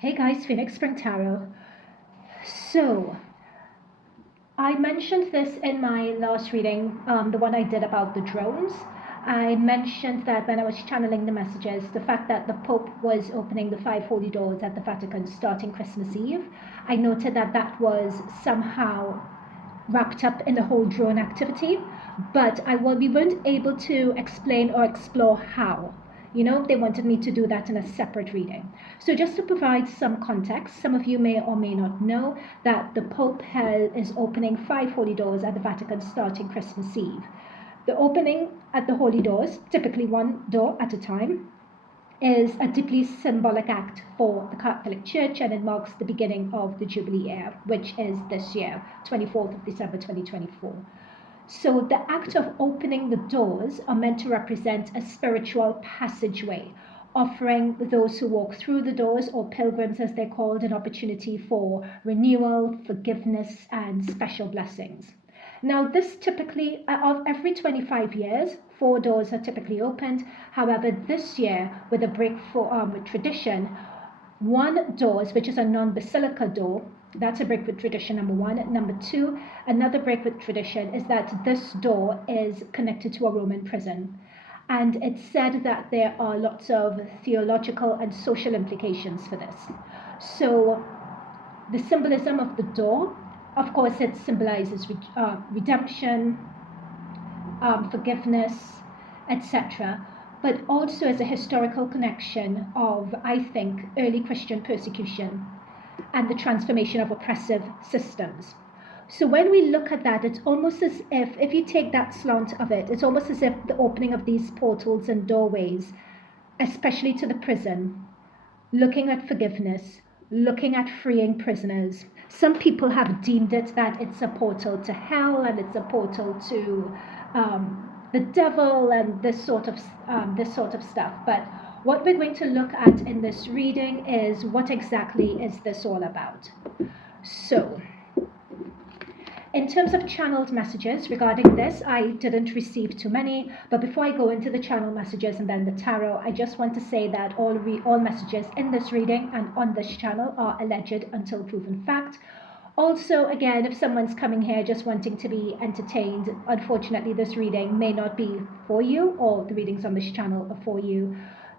Hey guys, Phoenix Spring Tarot. So, I mentioned this in my last reading, the one I did about the drones. I mentioned that when I was channeling the messages, the fact that the Pope was opening the 5 holy doors at the Vatican starting Christmas Eve, I noted that that was somehow wrapped up in the whole drone activity, but we weren't able to explain or explore how. They wanted me to do that in a separate reading. So just to provide some context, some of you may or may not know that the Pope is opening 5 holy doors at the Vatican starting Christmas Eve. The opening at the holy doors, typically one door at a time, is a deeply symbolic act for the Catholic Church, and it marks the beginning of the Jubilee year, which is this year, 24th of December 2024. So the act of opening the doors are meant to represent a spiritual passageway, offering those who walk through the doors, or pilgrims as they're called, an opportunity for renewal, forgiveness, and special blessings. Now, this typically, of every 25 years, 4 doors are typically opened. However, this year, with a break with tradition, 1 doors, which is a non-basilica door, that's a break with tradition, number one. Number two, another break with tradition is that this door is connected to a Roman prison. And it's said that there are lots of theological and social implications for this. So the symbolism of the door, of course, it symbolizes redemption, forgiveness, etc., but also as a historical connection of, I think, early Christian persecution and the transformation of oppressive systems. So when we look at that, it's almost as if you take that slant of it, it's almost as if the opening of these portals and doorways, especially to the prison, looking at forgiveness, looking at freeing prisoners. Some people have deemed it that it's a portal to hell and it's a portal to the devil and this sort of stuff. But what we're going to look at in this reading is what exactly is this all about. So, in terms of channeled messages regarding this, I didn't receive too many, but before I go into the channel messages and then the tarot, I just want to say that all messages in this reading and on this channel are alleged until proven fact. Also, again, if someone's coming here just wanting to be entertained, unfortunately this reading may not be for you, or the readings on this channel are for you.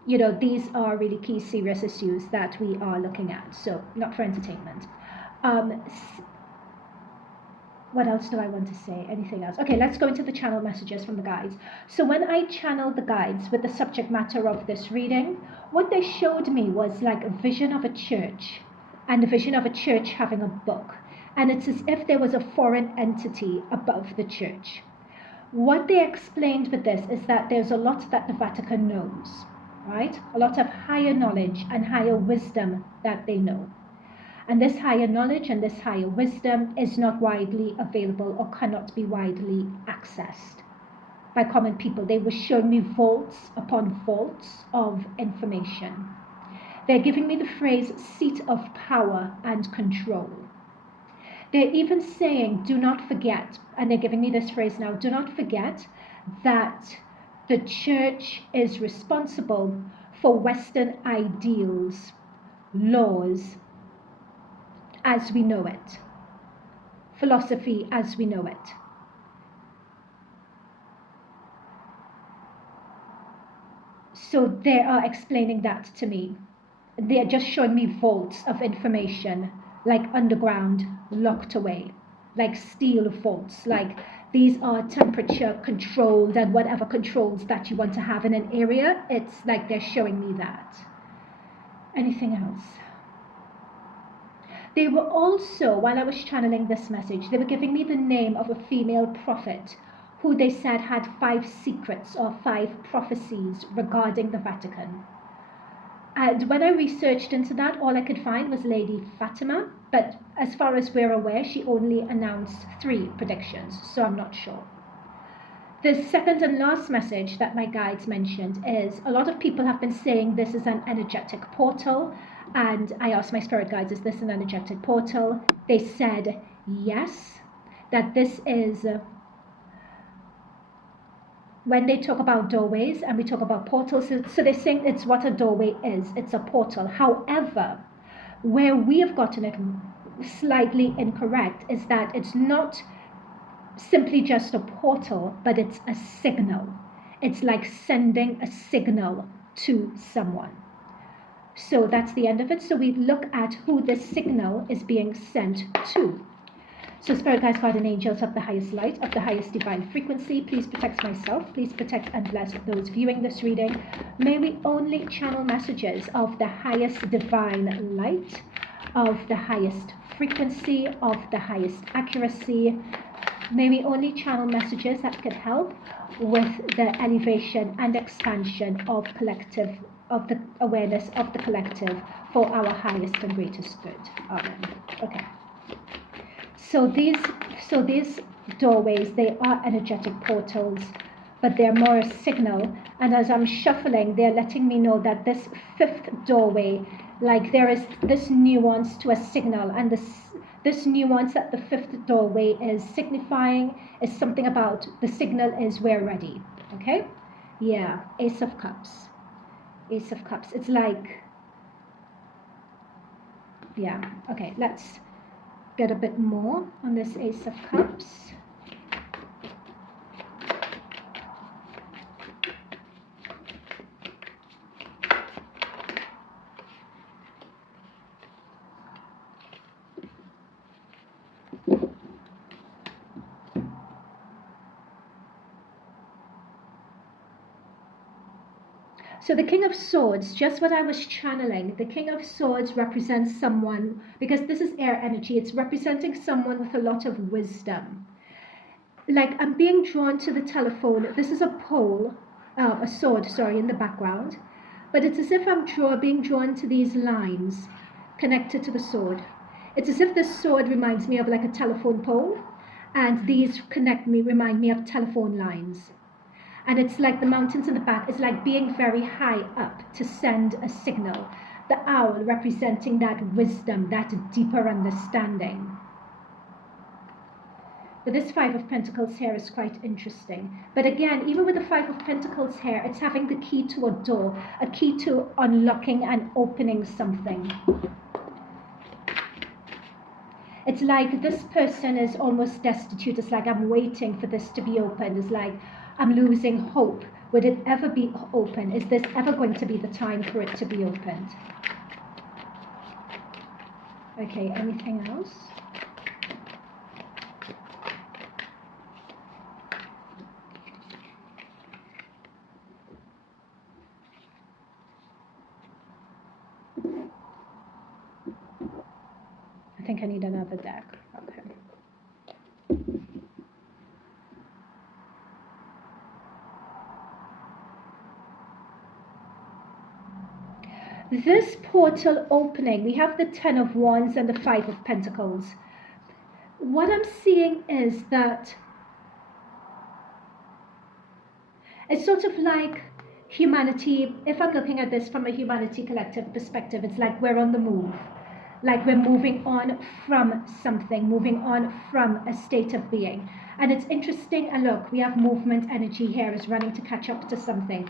These are really key serious issues that we are looking at, so not for entertainment. What else do I want to say? Anything else? Okay, let's go into the channel messages from the guides. So when I channeled the guides with the subject matter of this reading, what they showed me was like a vision of a church, and a vision of a church having a book. And it's as if there was a foreign entity above the church. What they explained with this is that there's a lot that the Vatican knows, right? A lot of higher knowledge and higher wisdom that they know. And this higher knowledge and this higher wisdom is not widely available or cannot be widely accessed by common people. They were showing me vaults upon vaults of information. They're giving me the phrase seat of power and control. They're even saying, do not forget, and they're giving me this phrase now, do not forget that the church is responsible for Western ideals, laws, as we know it, philosophy as we know it. So they are explaining that to me. They're just showing me vaults of information, like underground, locked away, like steel vaults, like these are temperature controlled and whatever controls that you want to have in an area, it's like they're showing me that. Anything else? They were also, while I was channeling this message, they were giving me the name of a female prophet who they said had 5 secrets or 5 prophecies regarding the Vatican. And when I researched into that, all I could find was Lady Fatima, but as far as we're aware, she only announced 3 predictions, so I'm not sure. The second and last message that my guides mentioned is a lot of people have been saying this is an energetic portal, and I asked my spirit guides, is this an energetic portal? They said yes, that this is, when they talk about doorways and we talk about portals, so they're saying it's what a doorway is, it's a portal. However, Where we have gotten it slightly incorrect is that it's not simply just a portal, but it's a signal. It's like sending a signal to someone. So that's the end of it. So we look at who this signal is being sent to. So spirit guides, guardian angels of the highest light, of the highest divine frequency, please protect myself, please protect and bless those viewing this reading. May we only channel messages of the highest divine light, of the highest frequency, of the highest accuracy. May we only channel messages that could help with the elevation and expansion of collective, of the awareness of the collective for our highest and greatest good. Amen. Okay. So these doorways, they are energetic portals, but they're more a signal. And as I'm shuffling, they're letting me know that this fifth doorway, like there is this nuance to a signal, and this nuance that the fifth doorway is signifying is something about the signal is we're ready. Okay? Yeah, Ace of Cups. Ace of Cups. It's like, yeah, okay, let's get a bit more on this Ace of Cups. So the King of Swords, just what I was channeling, the King of Swords represents someone, because this is air energy, it's representing someone with a lot of wisdom. Like I'm being drawn to the telephone. This is a pole, a sword, sorry, in the background. But it's as if I'm being drawn to these lines connected to the sword. It's as if this sword reminds me of like a telephone pole, and these remind me of telephone lines. And it's like the mountains in the back. It's like being very high up to send a signal. The owl representing that wisdom, that deeper understanding. But this Five of Pentacles here is quite interesting. But again, even with the Five of Pentacles here, it's having the key to a door, a key to unlocking and opening something. It's like this person is almost destitute. It's like I'm waiting for this to be opened. It's like I'm losing hope. Would it ever be open? Is this ever going to be the time for it to be opened? Okay, anything else? I think I need another deck. Okay. This portal opening, we have the Ten of Wands and the Five of Pentacles. What I'm seeing is that it's sort of like humanity. If I'm looking at this from a humanity collective perspective, it's like we're on the move. Like we're moving on from something, moving on from a state of being. And it's interesting, and look, we have movement energy here is running to catch up to something.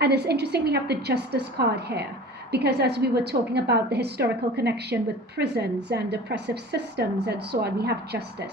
And it's interesting we have the Justice card here, because as we were talking about the historical connection with prisons and oppressive systems and so on, we have justice.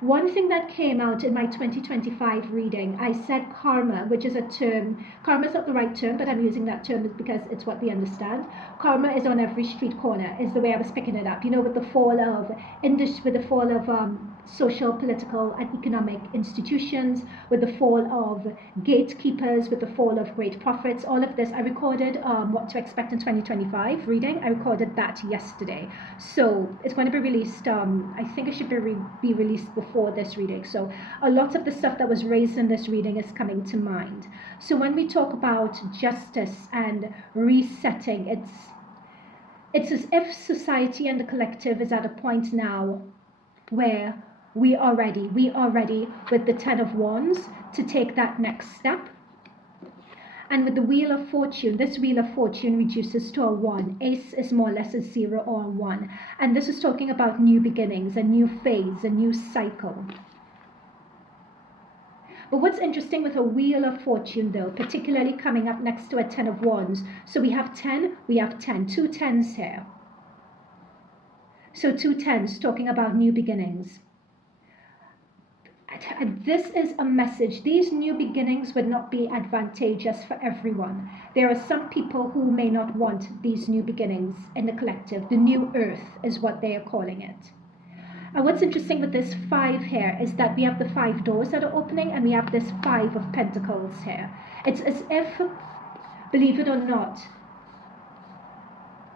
One thing that came out in my 2025 reading, I said karma, which is a term. Karma is not the right term, but I'm using that term because it's what we understand. Karma is on every street corner, is the way I was picking it up. You know, with the fall of social, political, and economic institutions, with the fall of gatekeepers, with the fall of great prophets, all of this. I recorded what to expect in 2025 reading. I recorded that yesterday. So it's going to be released, I think it should be released before this reading. So a lot of the stuff that was raised in this reading is coming to mind. So when we talk about justice and resetting, it's as if society and the collective is at a point now where we are ready with the Ten of Wands to take that next step. And with the Wheel of Fortune, this Wheel of Fortune reduces to a 1. Ace is more or less a 0 or a 1. And this is talking about new beginnings, a new phase, a new cycle. But what's interesting with a Wheel of Fortune, though, particularly coming up next to a Ten of Wands, so we have 10, we have 10, two tens here. So 2 10s, talking about new beginnings. This is a message. These new beginnings would not be advantageous for everyone. There are some people who may not want these new beginnings in the collective. The new earth is what they are calling it. And what's interesting with this 5 here is that we have the 5 doors that are opening, and we have this 5 of pentacles here. It's as if, believe it or not,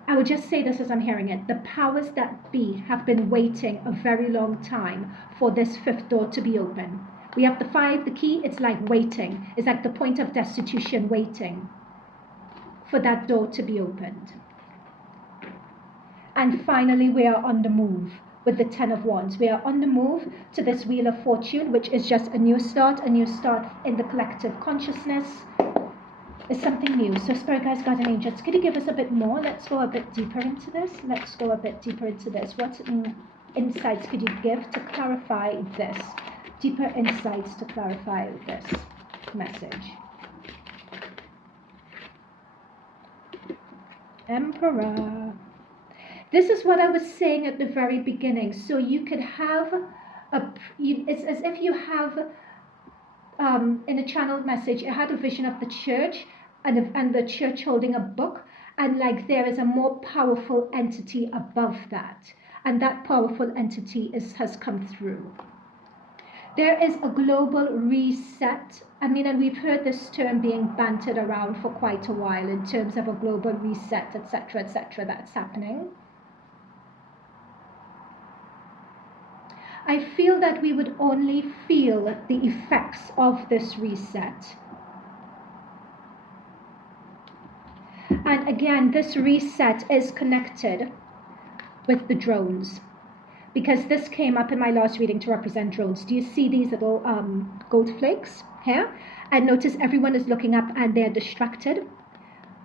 I would just say this as I'm hearing it, the powers that be have been waiting a very long time for this 5th door to be open. We have the 5, the key, it's like waiting. It's like the point of destitution, waiting for that door to be opened. And finally, we are on the move with the 10 of Wands. We are on the move to this Wheel of Fortune, which is just a new start in the collective consciousness. Is something new. So Spirit Guides, Guardian Angels, could you give us a bit more? Let's go a bit deeper into this. What insights could you give to clarify this? Deeper insights to clarify this message. Emperor. This is what I was saying at the very beginning. So you could have it's as if you have in a channeled message, it had a vision of the church and the church holding a book, and like there is a more powerful entity above that, and that powerful entity has come through. There is a global reset. I mean, and we've heard this term being bantered around for quite a while in terms of a global reset, etc., that's happening. I feel that we would only feel the effects of this reset. And again, this reset is connected with the drones, because this came up in my last reading to represent drones. Do you see these little gold flakes here? And notice everyone is looking up and they're distracted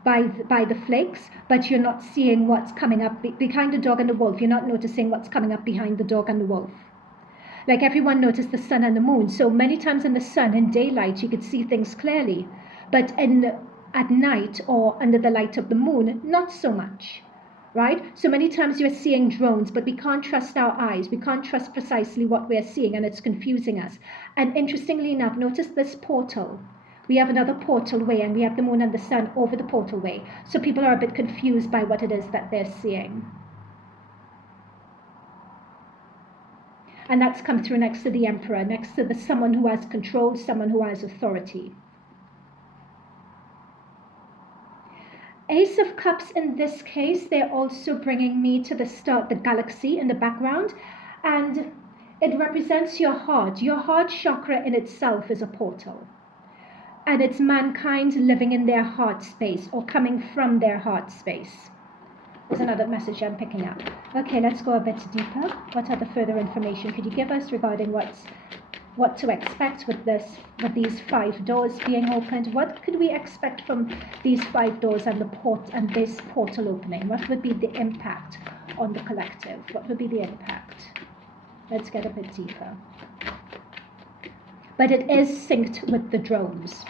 by the flakes, but you're not seeing what's coming up behind the dog and the wolf. You're not noticing what's coming up behind the dog and the wolf. Like everyone noticed the sun and the moon. So many times in the sun, in daylight, you could see things clearly. But at night or under the light of the moon, not so much, right? So many times you're seeing drones, but we can't trust our eyes. We can't trust precisely what we're seeing, and it's confusing us. And interestingly enough, notice this portal. We have another portal way, and we have the moon and the sun over the portal way. So people are a bit confused by what it is that they're seeing. And that's come through next to the Emperor, next to someone who has control, someone who has authority. Ace of Cups in this case, they're also bringing me to the galaxy in the background. And it represents your heart. Your heart chakra in itself is a portal. And it's mankind living in their heart space or coming from their heart space. There's another message I'm picking up. Okay, let's go a bit deeper. What other further information could you give us regarding what to expect with these 5 doors being opened? What could we expect from these 5 doors and this portal opening? What would be the impact on the collective? What would be the impact? Let's get a bit deeper. But it is synced with the drones.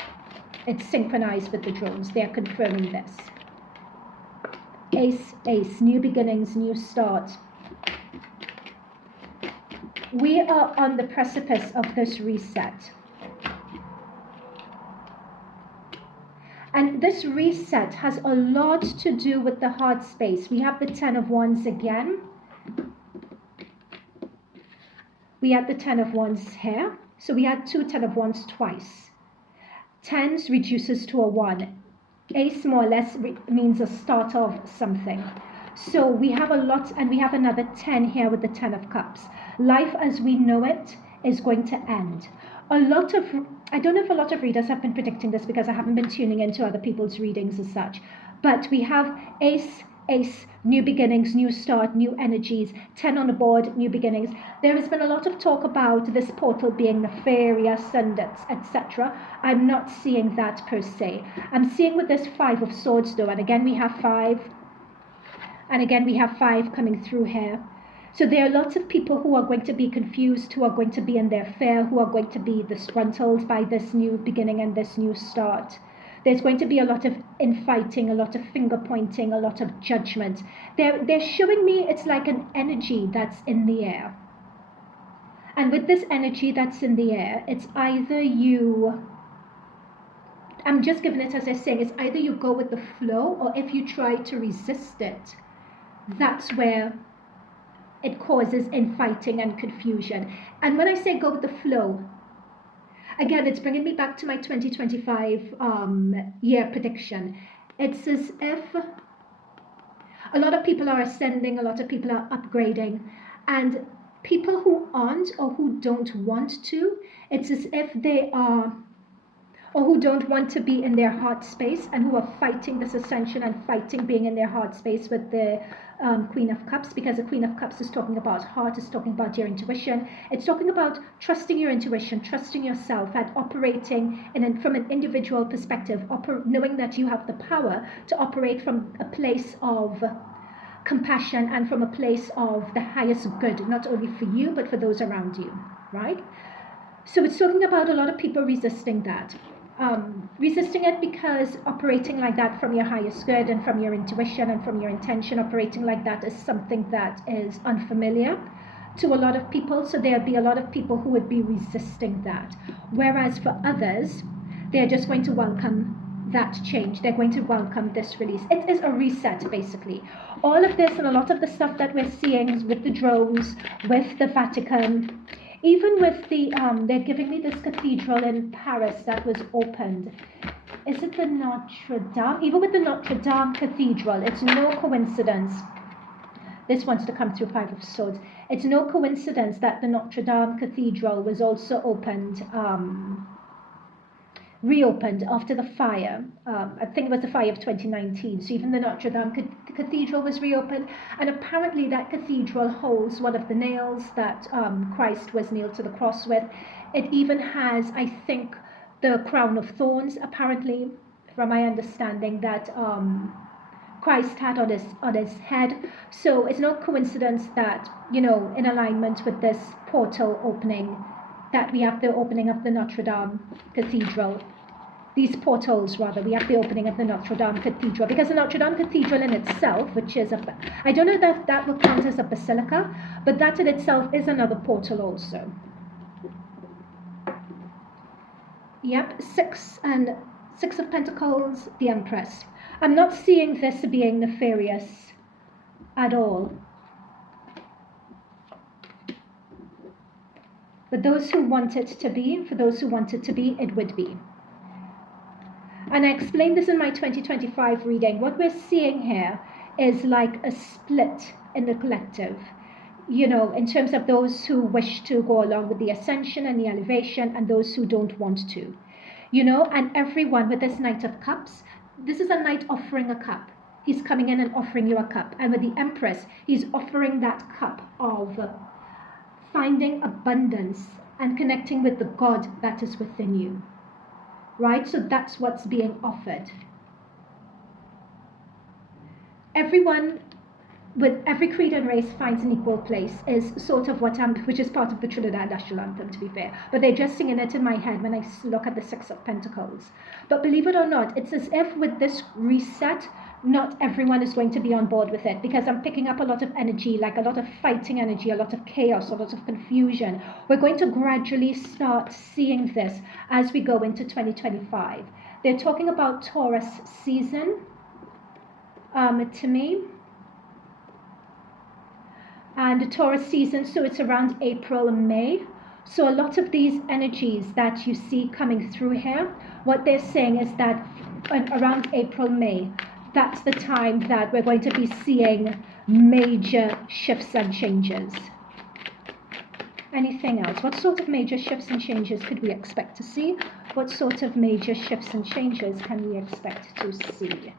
It's synchronized with the drones. They are confirming this. Ace, new beginnings, new start. We are on the precipice of this reset. And this reset has a lot to do with the heart space. We have the 10 of Wands again. We had the 10 of Wands here. So we had 2 10 of Wands twice. 10s reduces to a 1. Ace more or less means a start of something. So we have a lot, and we have another 10 here with the 10 of Cups. Life as we know it is going to end. I don't know if a lot of readers have been predicting this because I haven't been tuning into other people's readings as such. But we have Ace, new beginnings, new start, new energies, 10 on the board, new beginnings. There has been a lot of talk about this portal being nefarious and etc. I'm not seeing that per se. I'm seeing with this 5 of Swords though, and again we have 5, and again we have 5 coming through here. So there are lots of people who are going to be confused, who are going to be in their fear, who are going to be disgruntled by this new beginning and this new start. There's going to be a lot of infighting, a lot of finger pointing, a lot of judgment. They're showing me it's like an energy that's in the air. And with this energy that's in the air, it's either you, I'm just giving it as they're saying, it's either you go with the flow, or if you try to resist it, that's where it causes infighting and confusion. And when I say go with the flow, again, it's bringing me back to my 2025 year prediction. It's as if a lot of people are ascending, a lot of people are upgrading, and people who aren't or who don't want to, it's as if they are, or who don't want to be in their heart space, and who are fighting this ascension and fighting being in their heart space with the Queen of Cups, because the Queen of Cups is talking about heart, is talking about your intuition. It's talking about trusting your intuition, trusting yourself, and operating from an individual perspective, knowing that you have the power to operate from a place of compassion and from a place of the highest good, not only for you, but for those around you, right? So it's talking about a lot of people resisting that. Resisting it because operating like that from your highest good and from your intuition and from your intention, operating like that is something that is unfamiliar to a lot of people. So there'll be a lot of people who would be resisting that. Whereas for others, they're just going to welcome that change. They're going to welcome this release. It is a reset, basically. All of this and a lot of the stuff that we're seeing with the drones, with the Vatican, even with the, they're giving me this cathedral in Paris that was opened. Is it the Notre Dame? Even with the Notre Dame Cathedral, it's no coincidence. This wants to come through Five of Swords. It's no coincidence that the Notre Dame Cathedral was also opened, reopened after the fire. I think it was the fire of 2019. So even the Notre Dame Cathedral was reopened, and apparently that cathedral holds one of the nails that Christ was nailed to the cross with. It even has, I think, the crown of thorns, apparently, from my understanding, that Christ had on his head. So it's no coincidence that, you know, in alignment with this portal opening, that we have the opening of the Notre Dame Cathedral. These portals, rather, we have the opening of the Notre Dame Cathedral, because the Notre Dame Cathedral in itself, which is I don't know that that will count as a basilica, but that in itself is another portal also. Yep, Six of Pentacles, the Empress. I'm not seeing this being nefarious at all. But those who want it to be, for those who want it to be, it would be. And I explained this in my 2025 reading. What we're seeing here is like a split in the collective, you know, in terms of those who wish to go along with the ascension and the elevation, and those who don't want to, you know, and everyone with this Knight of Cups, this is a knight offering a cup. He's coming in and offering you a cup. And with the Empress, he's offering that cup of finding abundance and connecting with the God that is within you, right? So that's what's being offered. Everyone with every creed and race finds an equal place is sort of which is part of the Trinidad National Anthem, to be fair. But they're just singing it in my head when I look at the Six of Pentacles. But believe it or not, it's as if with this reset, not everyone is going to be on board with it, because I'm picking up a lot of energy, like a lot of fighting energy, a lot of chaos, a lot of confusion. We're going to gradually start seeing this as we go into 2025. They're talking about Taurus season, to me. And the Taurus season, so it's around April and May. So a lot of these energies that you see coming through here, what they're saying is that around April, May, that's the time that we're going to be seeing major shifts and changes. Anything else? What sort of major shifts and changes could we expect to see? What sort of major shifts and changes can we expect to see?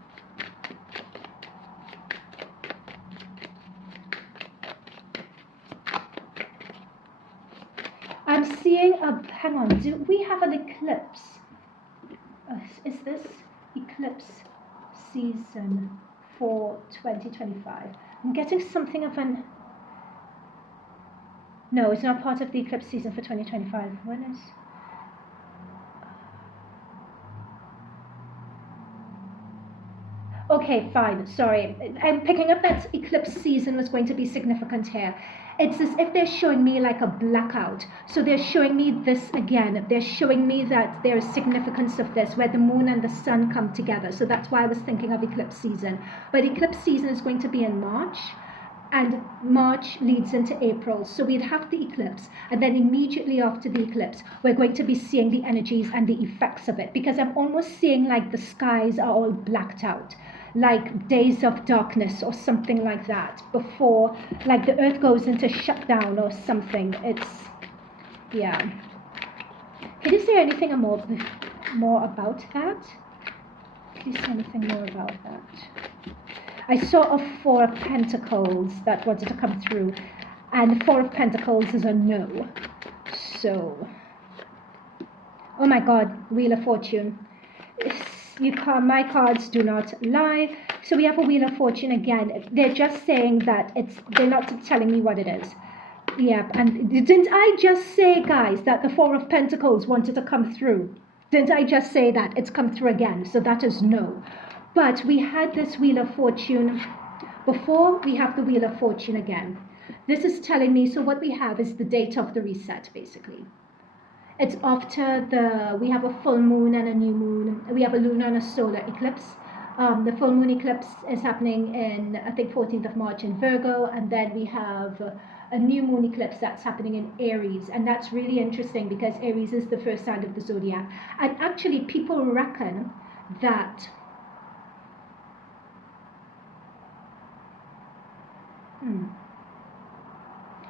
I'm seeing hang on, do we have an eclipse? Is this eclipse season for 2025? I'm getting something of an... No, it's not part of the eclipse season for 2025. When is... Okay, fine. Sorry. I'm picking up that eclipse season was going to be significant here. It's as if they're showing me like a blackout. So they're showing me this again. They're showing me that there is significance of this, where the moon and the sun come together. So that's why I was thinking of eclipse season. But eclipse season is going to be in March, and March leads into April. So we'd have the eclipse, and then immediately after the eclipse, we're going to be seeing the energies and the effects of it, because I'm almost seeing like the skies are all blacked out, like days of darkness or something like that, before like the earth goes into shutdown or something. It's, yeah. Can you say anything more about that? Can you say anything more about that? I saw a Four of Pentacles that wanted to come through, and the Four of Pentacles is a no. So, oh my God, Wheel of Fortune. My cards do not lie. So we have a Wheel of Fortune again. They're just saying that they're not telling me what it is. Yeah, and didn't I just say, guys, that the Four of Pentacles wanted to come through? Didn't I just say that? It's come through again. So that is no. But we had this Wheel of Fortune before. We have the Wheel of Fortune again. This is telling me, so what we have is the date of the reset, basically. It's after we have a full moon and a new moon. We have a lunar and a solar eclipse. The full moon eclipse is happening in, I think, 14th of March in Virgo. And then we have a new moon eclipse that's happening in Aries. And that's really interesting because Aries is the first sign of the zodiac. And actually, people reckon that...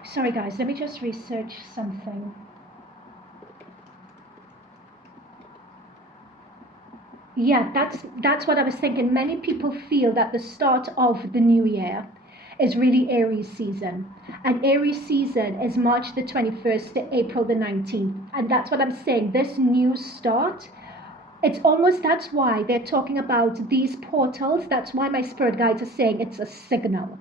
Sorry, guys, let me just research something. Yeah, that's what I was thinking. Many people feel that the start of the new year is really Aries season. And Aries season is March the 21st to April the 19th. And that's what I'm saying. This new start, it's almost, that's why they're talking about these portals. That's why my spirit guides are saying it's a signal.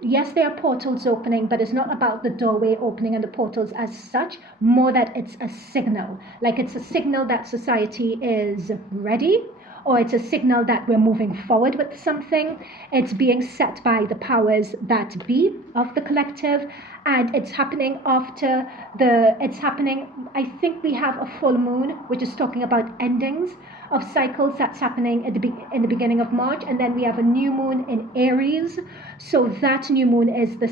Yes, there are portals opening, but it's not about the doorway opening and the portals as such, more that it's a signal. Like it's a signal that society is ready, or it's a signal that we're moving forward with something. It's being set by the powers that be of the collective, and it's happening after I think we have a full moon, which is talking about endings of cycles that's happening in the beginning of March, and then we have a new moon in Aries. So that new moon is the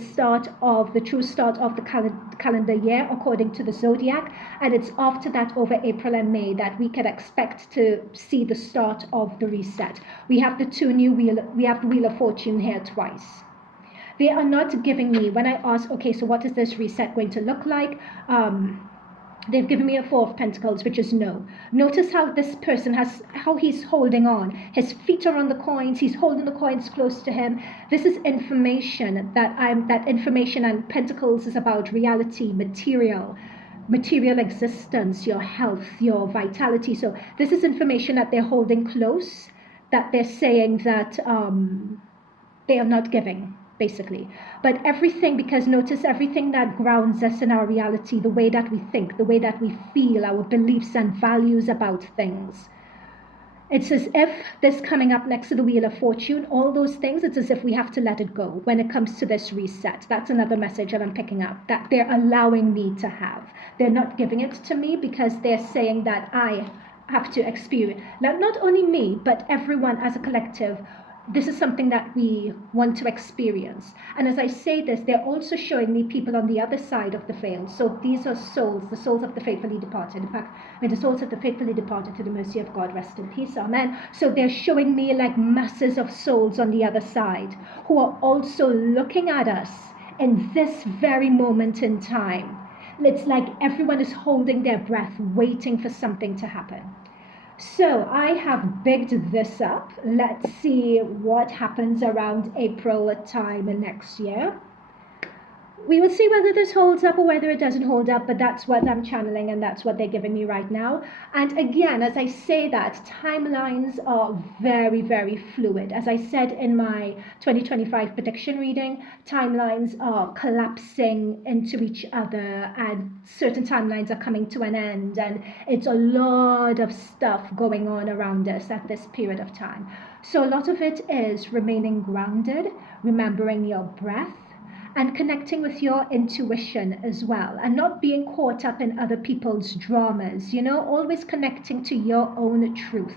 true start of the calendar year according to the zodiac, and it's after that, over April and May, that we can expect to see the start of the reset. We have the Wheel of Fortune here twice. They are not giving me, when I ask, okay, so what is this reset going to look like? They've given me a Four of Pentacles, which is no. Notice how this person how he's holding on. His feet are on the coins. He's holding the coins close to him. This is information that information, and Pentacles is about reality, material existence, your health, your vitality. So this is information that they're holding close, that they're saying that they are not giving, basically. But everything, because notice everything that grounds us in our reality, the way that we think, the way that we feel, our beliefs and values about things. It's as if this coming up next to the Wheel of Fortune, all those things, it's as if we have to let it go when it comes to this reset. That's another message that I'm picking up, that they're allowing me to have. They're not giving it to me because they're saying that I have to experience, not only me, but everyone as a collective. This is something that we want to experience. And as I say this, they're also showing me people on the other side of the veil. So these are souls, the souls of the faithfully departed. In fact, may the souls of the faithfully departed, to the mercy of God, rest in peace. Amen. So they're showing me like masses of souls on the other side who are also looking at us in this very moment in time. It's like everyone is holding their breath, waiting for something to happen. So I have bigged this up. Let's see what happens around April time next year. We will see whether this holds up or whether it doesn't hold up, but that's what I'm channeling and that's what they're giving me right now. And again, as I say that, timelines are very, very fluid. As I said in my 2025 prediction reading, timelines are collapsing into each other and certain timelines are coming to an end, and it's a lot of stuff going on around us at this period of time. So a lot of it is remaining grounded, remembering your breath, and connecting with your intuition as well, and not being caught up in other people's dramas, always connecting to your own truth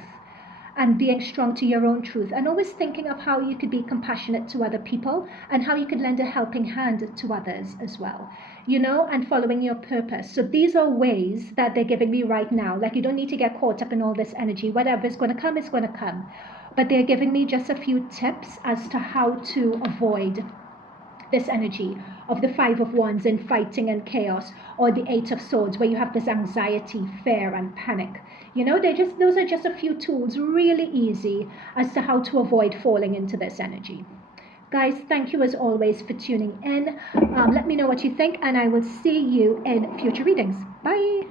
and being strong to your own truth, and always thinking of how you could be compassionate to other people and how you could lend a helping hand to others as well, and following your purpose. So these are ways that they're giving me right now. Like, you don't need to get caught up in all this energy. Whatever is going to come is going to come. But they're giving me just a few tips as to how to avoid this energy of the Five of Wands in fighting and chaos, or the Eight of Swords, where you have this anxiety, fear, and panic. Those are just a few tools, really easy, as to how to avoid falling into this energy. Guys, thank you as always for tuning in. Let me know what you think, and I will see you in future readings. Bye.